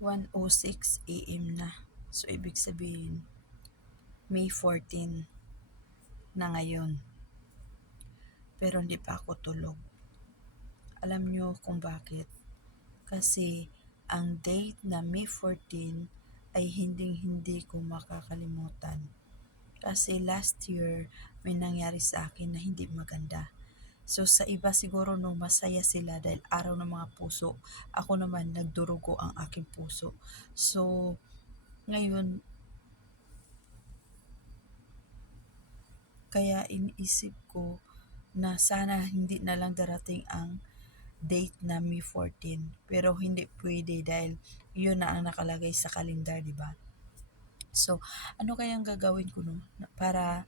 1:06 AM na. So, ibig sabihin, May 14 na ngayon. Pero hindi pa ako tulog. Alam nyo kung bakit? Kasi ang date na May 14 ay hindi ko makakalimutan. Kasi last year, may nangyari sa akin na hindi maganda. So sa iba siguro no, masaya sila dahil araw ng mga puso. Ako naman nagdurugo ang aking puso. So ngayon, kaya iniisip ko na sana hindi na lang darating ang date na May 14. Pero hindi pwede dahil yun na ang nakalagay sa kalendar, di ba? So, ano kayang gagawin ko no para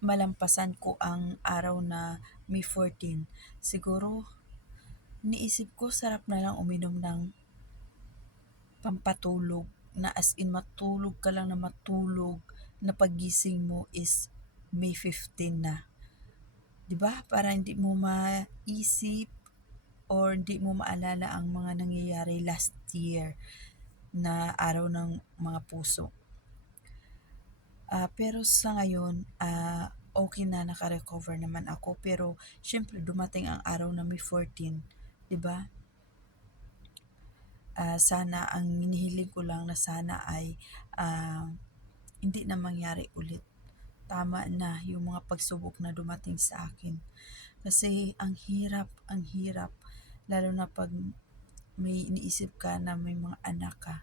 malampasan ko ang araw na May 14? Siguro, niisip ko sarap na lang uminom ng pampatulog na as in matulog ka lang na matulog na pagising mo is May 15 na. 'Di ba? Para hindi mo maisip or hindi mo maalala ang mga nangyayari last year na araw ng mga puso. Pero sa ngayon, okay na, naka-recover naman ako. Pero syempre dumating ang araw na May 14, 'di ba? Sana ang hinihiling ko lang na sana ay hindi na mangyari ulit. Tama na yung mga pagsubok na dumating sa akin. Kasi ang hirap, lalo na pag may iniisip ka na may mga anak ka.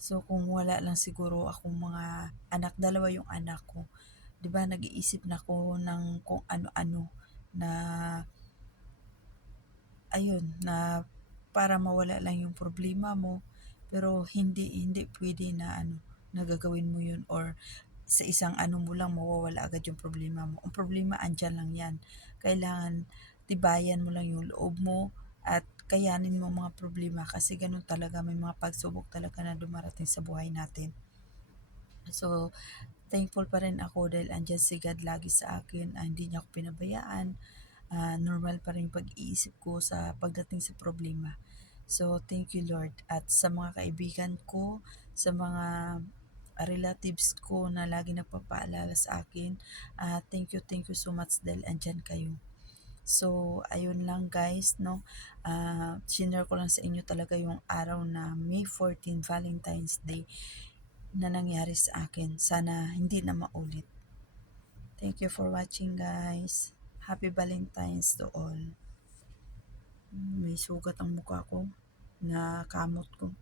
So kung wala lang siguro akong mga anak, dalawa yung anak ko. 'Di ba nag-iisip na ako ng kung ano-ano na ayun na para mawala lang yung problema mo, pero hindi pwede na nagagawin mo yun or sa isang mo lang mawawala agad yung problema mo. Ang problema andyan lang yan. Kailangan tibayan mo lang yung loob mo at kayanin mo mga problema kasi ganun talaga, may mga pagsubok talaga na dumarating sa buhay natin. So, thankful pa rin ako dahil andyan si God lagi sa akin, hindi niya ako pinabayaan. Normal pa rin pag-iisip ko sa pagdating sa problema. So, thank you Lord. At sa mga kaibigan ko, sa mga relatives ko na lagi nagpapaalala sa akin, thank you so much dahil andyan kayo. So, ayun lang guys, no? Shinare ko lang sa inyo talaga yung araw na May 14, Valentine's Day na nangyari sa akin. Sana hindi na maulit. Thank you for watching guys. Happy Valentine's to all. May sugat ang mukha ko na kamot ko.